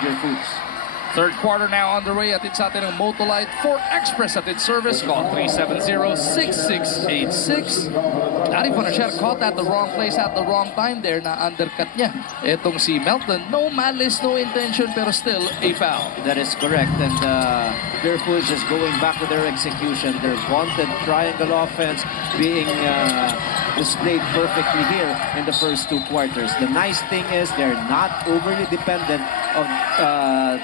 Pure Foods. Third quarter now underway. Atid sa atin ng Motolite for Express atid service. Call 370-6686. Larry Fonacier caught at the wrong place at the wrong time there. Na-undercut niya. Etong si Melton. No malice, no intention, pero still a foul. That is correct. And Pure Foods is going back to their execution. Their vaunted triangle offense being displayed perfectly here in the first two quarters. The nice thing is they're not overly dependent on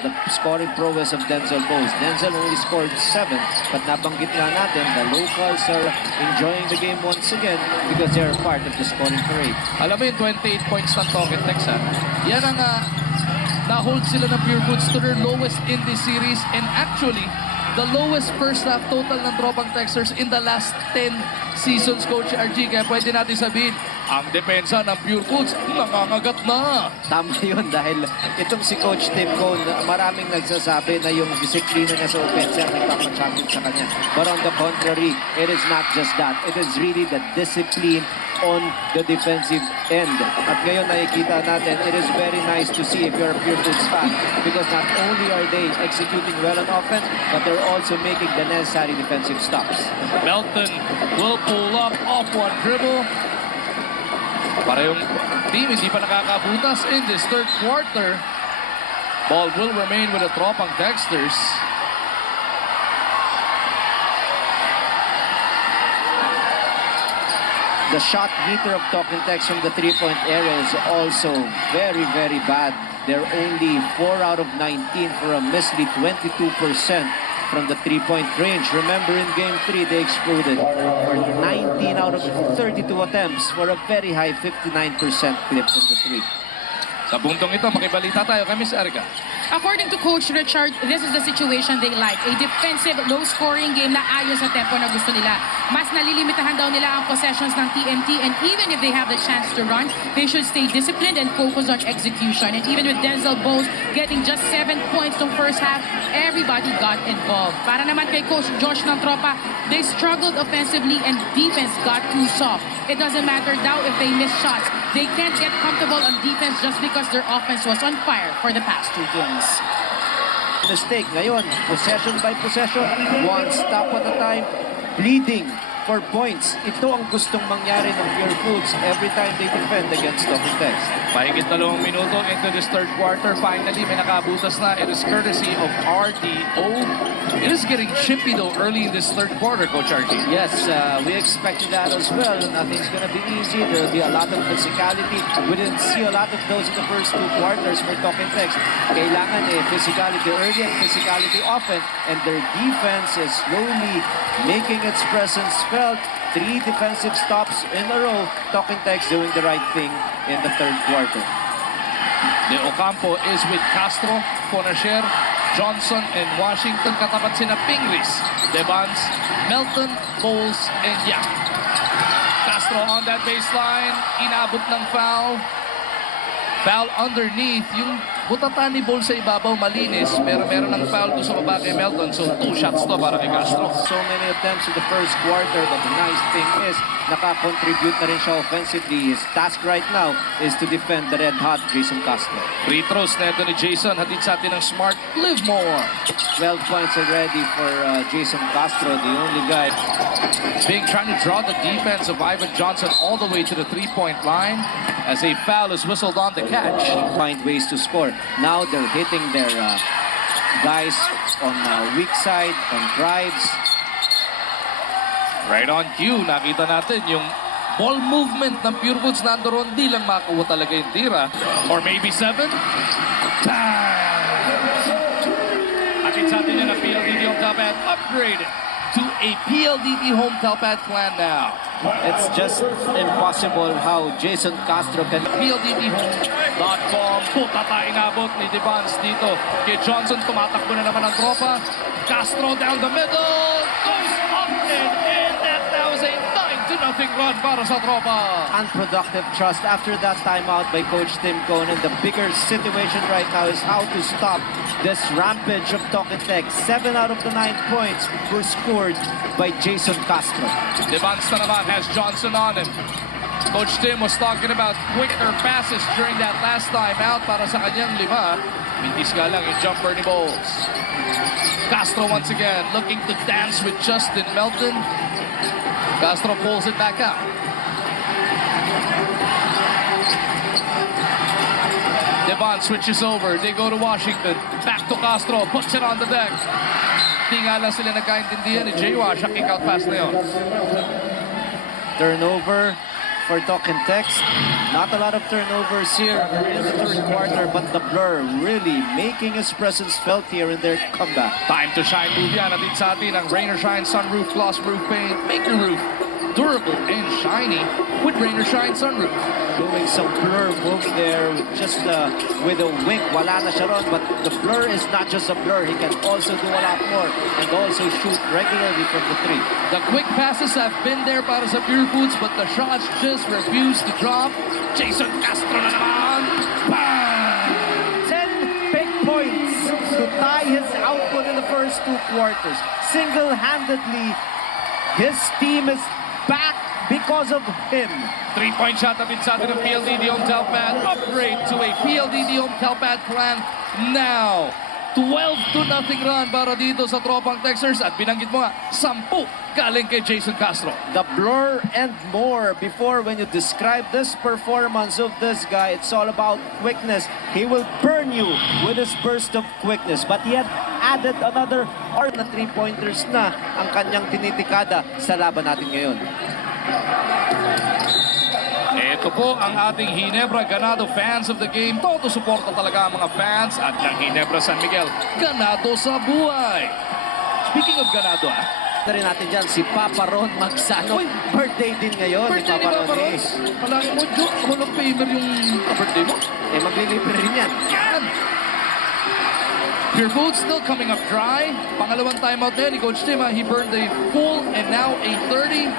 the scoring prowess of Denzel Bowes. Denzel only scored 7, but nabanggit nga natin, the locals are enjoying the game once again because they're part of the scoring parade. Alam mo yung 28 points ng Token Tex, ha? Yan ang na-hold sila ng Pure Foods to their lowest in this series, and actually, the lowest first half total ng Tropang Texers in the last 10 seasons, Coach RG. Kaya pwede natin sabihin, ang depensa ng Pure Foods nangangagat na. Tama yun dahil itong si Coach Tim Cone, maraming nagsasabi na yung disiplina niya sa offense ang nagpapachampion sa kanya. But on the contrary, it is not just that. It is really the discipline on the defensive end. At ngayon nakikita natin, it is very nice to see if you're a Pure Foods fan because not only are they executing well on offense, but they're also making the necessary defensive stops. Melton will pull up off one dribble. Parehong team hindi pa nakakabutas in this third quarter. Ball will remain with the Tropang Texters. The shot meter of Token Tex from the three-point area is also very, very bad. They're only 4 out of 19 for a measly 22% from the three-point range. Remember in Game 3, they exploded for 19 out of 32 attempts for a very high 59% clip from the three. Sa puntong ito, makibalita tayo kay Miss Erica. According to Coach Richard, this is the situation they like. A defensive, low-scoring game na ayon sa tempo na gusto nila. Mas nalilimitahan daw nila ang possessions ng TNT, and even if they have the chance to run, they should stay disciplined and focus on execution. And even with Denzel Bowes getting just 7 points in first half, everybody got involved. Para naman kay Coach Josh ng Tropa, they struggled offensively and defense got too soft. It doesn't matter now if they miss shots. They can't get comfortable on defense just because their offense was on fire for the past 2 games. Mistake ngayon, possession by possession, one stop at a time, bleeding for points. Ito ang gustong mangyari ng Pure Foods every time they defend against Token Tex. Mahigit 2 minuto into this third quarter. Finally, may nakabutas na. It is courtesy of RDO. It is getting chippy though early in this third quarter, Coach RD. Yes, we expected that as well. Nothing's gonna be easy. There will be a lot of physicality. We didn't see a lot of those in the first 2 quarters for Token Tex. Kailangan physicality early and physicality often, and their defense is slowly making its presence felt. 3 defensive stops in a row. Token Tex doing the right thing in the third quarter. De Ocampo is with Castro, Fonacier, Johnson, and Washington. Katapat sina Pingris, Devans, Melton, Bowles, and Yap. Castro on that baseline. Inabot ng foul. Foul underneath. Yung butatan ni Bowles sa ibabaw malinis, pero meron ng foul doon sa baba kay Melton. So 2 shots to para kay Castro. So many attempts in the first quarter, but the nice thing is naka-contribute na rin siya offensively. His task right now is to defend the red-hot Jason Castro. Free throws na ito ni Jason. Hatid sa atin ng Smart. Live more. 12 points already for Jason Castro, the only guy. Being trying to draw the defense of Ivan Johnson all the way to the three-point line as a foul is whistled on the catch. Find ways to score. Now they're hitting their guys on weak side, on drives. Right on cue, nakita natin yung ball movement ng Pure Foods nandoon. Di lang makuha talaga yung tira. Or maybe 7. Atin sa atin yun ang PLDT Home Telpad upgraded to a PLDT Home Telpad plan now. It's just impossible how Jason Castro can... PLDTHome.com. Putata inabot ni Devans dito. Kay Johnson, tumatakbo na naman ang tropa. Castro down the middle. Goes up and in. That was a 9-0 run para sa tropa. Unproductive trust after that timeout by Coach Tim Cone. And the bigger situation right now is how to stop this rampage of Token Tex. 7 out of the 9 points were scored by Jason Castro. Devans na naman has Johnson on him. Coach Tim was talking about quicker passes during that last time out para sa kanyang 5. Mintis nga lang yung jumper ni Bowles. Castro once again looking to dance with Justin Melton. Castro pulls it back out. Devon switches over. They go to Washington. Back to Castro. Puts it on the deck. Di nga lang sila nagkaintindihan ni Jay Wash. Ang kick out pass na yun. Turnover for Talk and Text. Not a lot of turnovers here in the third quarter, but the Blur really making his presence felt here in their comeback. Time to shine move yan. Natin sa atin ang Rain or Shine Sunroof Gloss Roof Paint. Make your roof durable and shiny with Rain or Shine Sunroof. Doing some Blur move there with a wink. Wala na siya ron, but the Blur is not just a Blur. He can also do a lot more and also shoot regularly from the three. The quick passes have been there para sa Pure Foods, but the shots just refuse to drop. Jason Castro na naman. Bang! 10 big points to tie his output in the first 2 quarters. Single-handedly, his team is back because of him. 3-point shot na sa atin ng PLDT Home Telpad. Upgrade to a PLDT Home Telpad plan now. 12-0 run para dito sa tropang Texers. At binanggit mo nga, 10 galing kay Jason Castro. The Blur and more. Before, when you describe this performance of this guy, it's all about quickness. He will burn you with his burst of quickness. But he had added another or na 3-pointers na ang kanyang tinitikada sa laban natin ngayon. Ito po ang ating Ginebra Ganado fans of the game. Todo suporta talaga ang mga fans at ng Ginebra San Miguel. Ganado sa buhay. Speaking of Ganado, Ito rin natin dyan, si Papa Ron Magsano. Birthday din ngayon birthday ni Papa Ron. Palagi mo, Joke, Hall of Famer yung birthday mo. Eh, maglilibre rin yan. Yan! Pure Foods still coming up dry. Pangalawang timeout there ni Coach Tim. He burned a full and now a 30.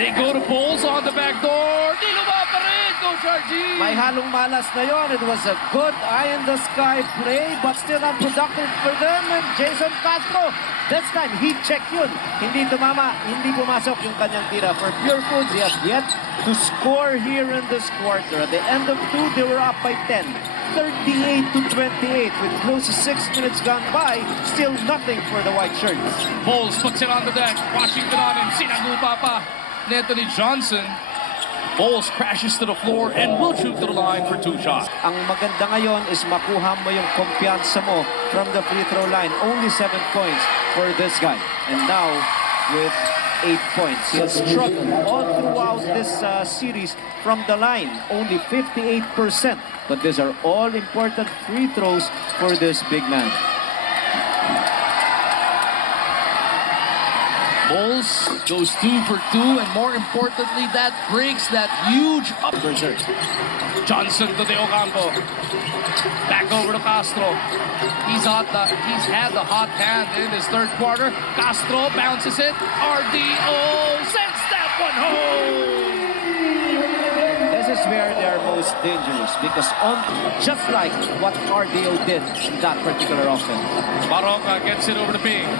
They go to Bowles on the back door. Di pa rin, Coach RG. May halong malas na yon. It was a good eye-in-the-sky play, but still unproductive for them. And Jason Castro, this time, he checked yun. Hindi tumama, hindi pumasok yung kanyang tira. For Pure Foods, he has yet to score here in this quarter. At the end of 2, they were up by 10. 38-28 with close to 6 minutes gone by. Still nothing for the white shirts. Bowles puts it on the deck. Washington on him. Sinagupa pa ni Anthony Johnson. Bowles crashes to the floor and will shoot to the line for 2 shots. Ang maganda ngayon is makuha mo yung kumpiyansa mo from the free throw line. Only 7 points for this guy. And now with 8 points. He has struggled all throughout this series from the line. Only 58%. But these are all important free throws for this big man. Bowles goes 2 for 2, and more importantly, that breaks that huge up. Johnson to De Ocampo. Back over to Castro. He's had the hot hand in his third quarter. Castro bounces it. RDO sends that one home. This is where they are most dangerous because just like what RDO did in that particular offense. Baroka gets it over to Ping.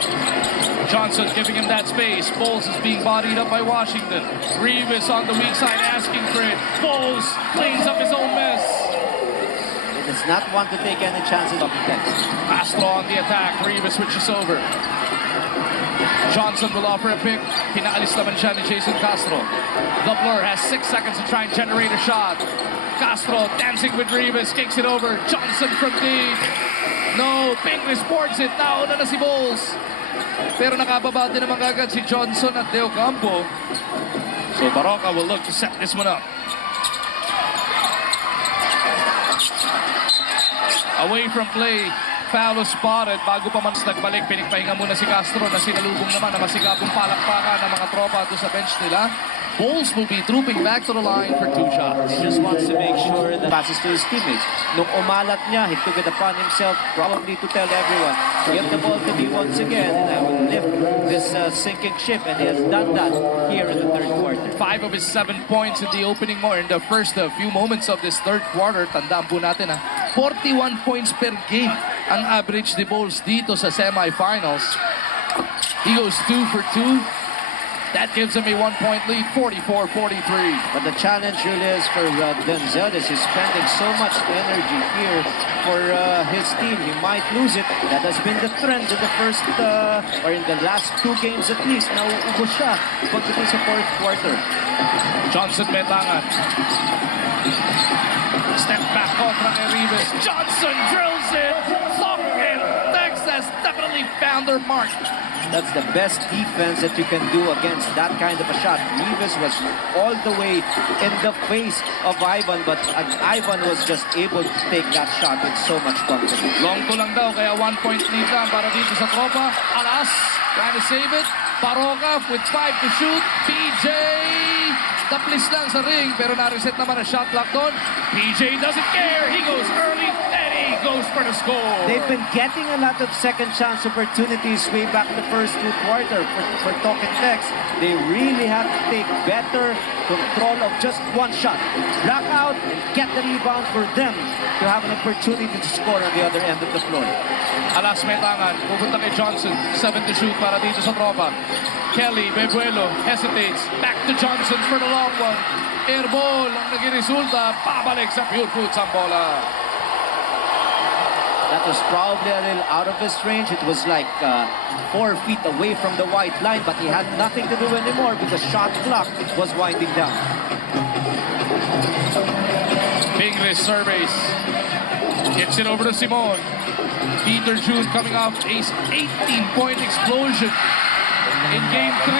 Johnson giving him that space. Bowles is being bodied up by Washington. Rivas on the weak side asking for it. Bowles cleans up his own mess. He does not want to take any chances of defense. Castro on the attack. Rivas switches over. Johnson will offer a pick. Pinaalis naman siya ni Jason Castro. The Blur has 6 seconds to try and generate a shot. Castro dancing with Rivas. Kicks it over. Johnson from deep. No, Pingree sports it. Nauna na si Bowles. Pero nakababa din naman agad si Johnson at De Ocampo. So Baroka will look to set this one up. Away from play. Foul spotted. Bago pa man nagbalik, pinigpahinga muna si Castro na sinalubong naman na masigabong palakpakan ng mga tropa doon sa bench nila. Bowles will be trooping back to the line for 2 shots. He just wants to make sure that passes to his teammates. Nung umalat niya, he took it upon himself probably to tell everyone, give the ball to me once again and I will lift this sinking ship. And he has done that here in the third quarter. 5 of his 7 points in the opening more in the first few moments of this third quarter. Tandaan po natin 41 points per game ang average ni Bowles dito sa semifinals. He goes 2 for 2. That gives him a 1-point lead, 44-43. But the challenge really is for Denzel is he's spending so much energy here for his team. He might lose it. That has been the trend in the first or in the last 2 games at least. Nauubos siya pagdating sa fourth quarter. Johnson Metangan. Step back kontra kay Rivas. Johnson drills it. Sock and Texas definitely found their mark. That's the best defense that you can do against that kind of a shot. Rivas was all the way in the face of Ivan, but Ivan was just able to take that shot with so much confidence. Long to lang daw, kaya 1-point lead lang para dito sa tropa. Alas, trying to save it. Baroka with 5 to shoot. PJ, taplis lang sa ring, pero na-reset naman ang shot clock doon. PJ doesn't care. He goes early, and he goes for the score. They've been getting a lot of second chance opportunities way back in the first 2 quarters for Talking Tex. They really have to take better control of just one shot. Block out and get the rebound for them to have an opportunity to score on the other end of the floor. Alas Metangan, pupunta kay Johnson. 7 to shoot para dito sa tropa. Kelly Bebuelo hesitates. Back to Johnson for the long one. Airball ang naging resulta. Pabalik sa Pure Foods ang bola. That was probably a little out of his range. It was like 4 feet away from the white line, but he had nothing to do anymore because shot clock was winding down. Pingris surveys. Gets it over to Simon. Peter June coming off a 18-point explosion in Game 3.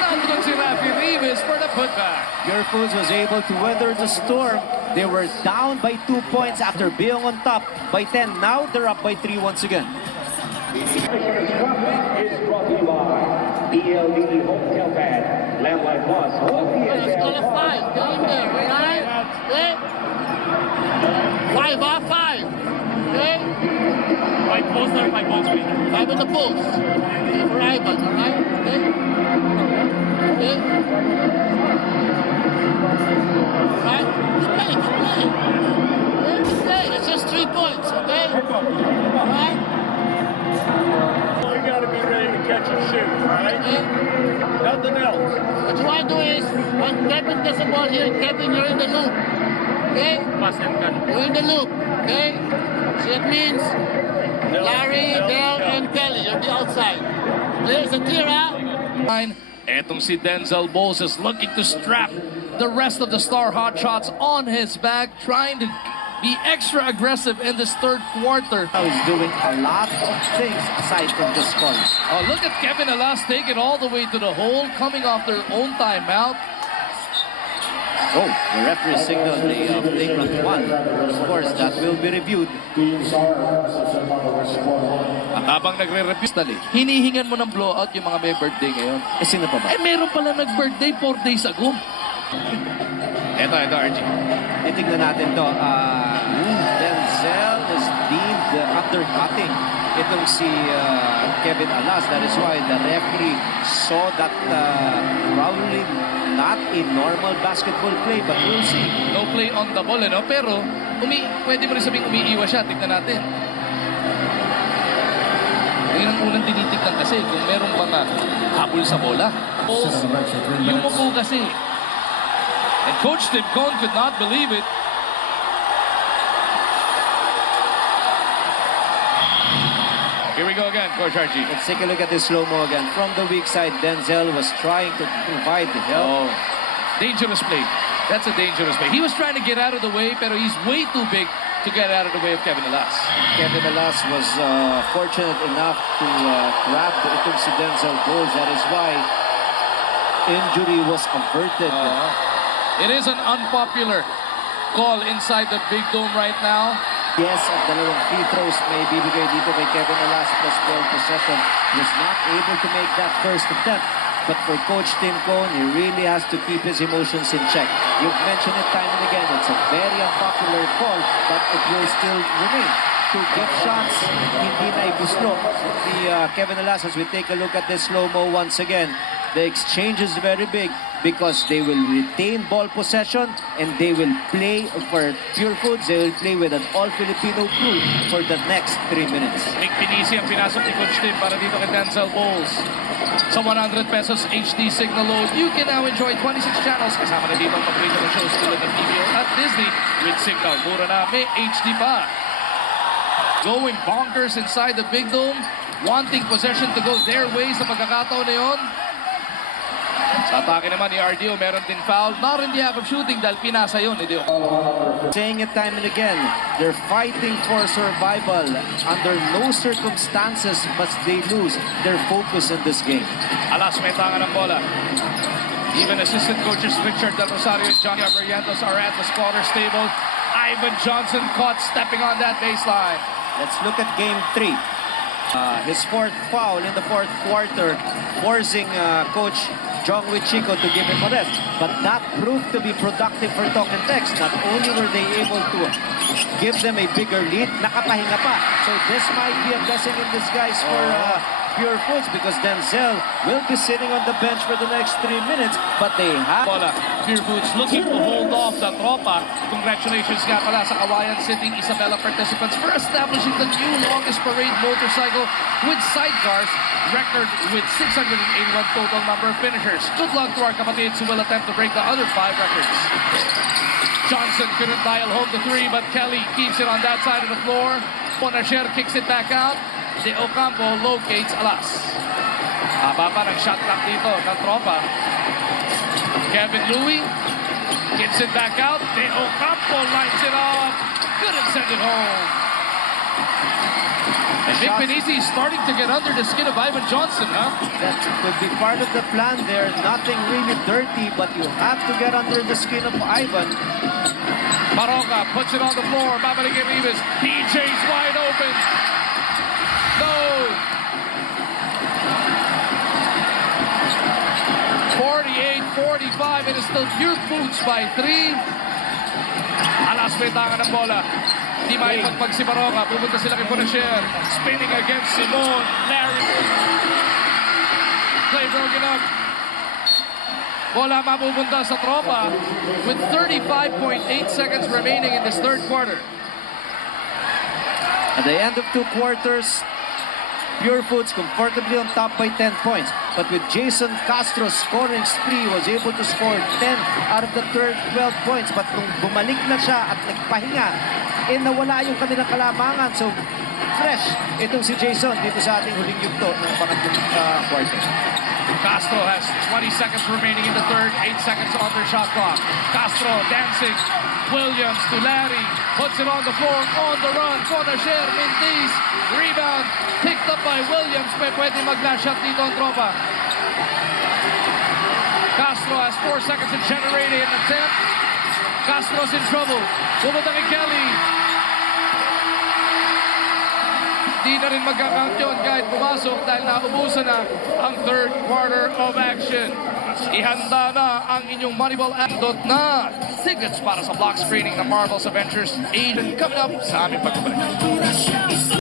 Nandun si Rafi Rivas for the putback. Pure Foods was able to weather the storm. They were down by 2 points after being on top by 10. Now they're up by 3 once again. Is brought to you by ELD Hotel Bed, Landline Plus, It's gonna five. Get in there, right? Okay? 5 off 5. Okay? 5 post or 5 post? 5 in the post. Okay, for Ivan, alright? Okay? Okay? Alright? Play. Play. It's just 3 points, okay? Alright? You gotta be ready to catch and shoot, alright? Okay? Nothing else. What you want to do is, when Kevin gets the ball here, Kevin, you're in the loop. Okay? You're in the loop. Okay? So it means Larry, Dell, and Kelly, you're the outside. There's a clear out. Etong si Denzel Bowles is looking to strap the rest of the Star Hotshots on his back, trying to be extra aggressive in this third quarter. Now he's doing a lot of things aside from just scoring. Oh, look at Kevin Alas take it all the way to the hole, coming off their own timeout. Oh, the referee signaled the flagrant one. Of course, that will be reviewed. At habang nagre-review, hinihingan mo ng blowout yung mga may birthday ngayon. Eh, sino pa ba? Eh, meron pala nag-birthday 4 days ago. Ito, RG. Titignan natin to. Denzel is deemed undercutting itong si Kevin Alas. That is why the referee saw that probably not a normal basketball play, but we'll see. No play on the ball, ano? Pero, pwede mo rin sabing umiiwas siya. Tignan natin. Yun ang unang tinitignan kasi kung meron pang habol sa bola. Yung muko kasi. And Coach Tim Cone could not believe it. Here we go again, Coach Archie. Let's take a look at this slow-mo again. From the weak side, Denzel was trying to provide the help. Oh, dangerous play. That's a dangerous play. He was trying to get out of the way, pero he's way too big to get out of the way of Kevin Alas. Kevin Alas was fortunate enough to grab itong si Denzel Bowles. That is why injury was averted. It is an unpopular call inside the Big Dome right now. Yes, at dalawang free throws may bibigay dito kay Kevin Alas plus ball possession. Was not able to make that first attempt. But for Coach Tim Cone, he really has to keep his emotions in check. You've mentioned it time and again. It's a very unpopular call, but it will still remain. To get shots, hindi na ibuslo the Kevin Alas as we take a look at this slow-mo once again. the exchange is very big because they will retain ball possession and they will play for Pure Foods. They will play with an all-Filipino crew for the next 3 minutes. Nick Pinisi ang pinasok ni Coach Tim para dito kay Denzel Bowles. Sa 100 pesos HD signal load, you can now enjoy 26 channels. Kasama na dito ang paborito ng shows tulad ng TVO at Disney with signal. Mura na, may HD pa. Going bonkers inside the Big Dome. Wanting possession to go their way sa pagkakataon na yun. Sa atake naman ni RDO, meron din foul. Not in the act of shooting dahil pinasa yun. Saying it time and again, they're fighting for survival. Under no circumstances must they lose their focus in this game. Alas may tangan ng bola. Even assistant coaches Richard Del Rosario and Johnny Abarrientos are at the spotters table. Ivan Johnson caught stepping on that baseline. Let's look at game 3. His fourth foul in the fourth quarter, forcing Coach Jong Wichiko to give him a rest. But that proved to be productive for Talk and Text. Not only were they able to give them a bigger lead, nakapahinga pa. So this might be a blessing in disguise for Pure Foods because Denzel will be sitting on the bench for the next 3 minutes. But they have... Bola, Pure Foods looking to hold off the tropa. Congratulations nga pala sa Kawayan City Isabela participants for establishing the new longest parade motorcycle with sidecars record with 681 total number of finishers. Good luck to our kapatids who will attempt to break the other 5 records. Johnson couldn't dial home the 3, but Kelly keeps it on that side of the floor. Ponasher kicks it back out. De Ocampo locates Alas. Haba pa ng shot clock dito ng tropa. Kevin Louie gets it back out. De Ocampo lines it off. Couldn't send it home. And Nick Pinisi is starting to get under the skin of Ivan Johnson, huh? That could be part of the plan there. Nothing really dirty, but you have to get under the skin of Ivan. Maroka puts it on the floor. Babalik Rivas. PJ's wide open. No! 48-45. It is still Pure Foods by 3. Alas may tangan ng bola. Di maipagpag si Maroka. Pupunta sila kay Ponasher. Spinning against Simon. Larry. Play broken up. Bola mapupunta sa tropa with 35.8 seconds remaining in this third quarter. At the end of 2 quarters, Pure Foods comfortably on top by 10 points. But with Jason Castro's scoring spree, was able to score 10 out of the third 12 points. But nung bumalik na siya at nagpahinga, nawala yung kanilang kalamangan. So, fresh itong si Jason dito sa ating huling yugto ng pangatlong quarter. Castro has 20 seconds remaining in the third, 8 seconds on their shot clock. Castro dancing. Williams to Larry. Puts it on the floor, on the run. Ponasher, Mintis. Rebound. Picked up by Williams. Pwede mag-last shot dito ang tropa. Castro has 4 seconds to generate an attempt. Castro's in trouble. Pumunta kay Kelly. Di na rin magkakount yun kahit pumasok dahil naubusan na ang third quarter of action. Ihanda na ang inyong Moneyball Andot na tickets para sa block screening ng Marvel's Avengers Aiden coming up sa aming pagbabalik.